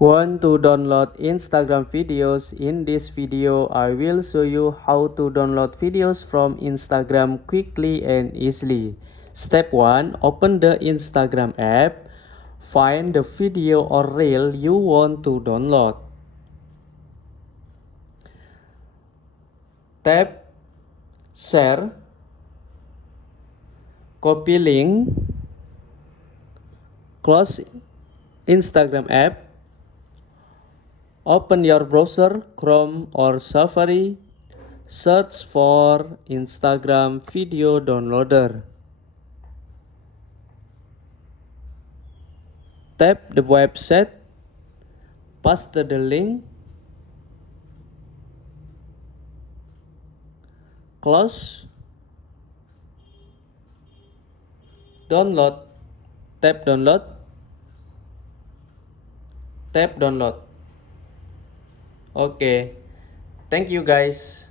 Want to download Instagram videos? In this video, I will show you how to download videos from Instagram quickly and easily. Step 1. Open the Instagram app. Find the video or reel you want to download. Tap Share. Copy link. Close Instagram app. Open your browser, Chrome or Safari. Search for Instagram Video Downloader. Tap the website, paste the link, close, download, tap download, tap download. Okay, thank you guys.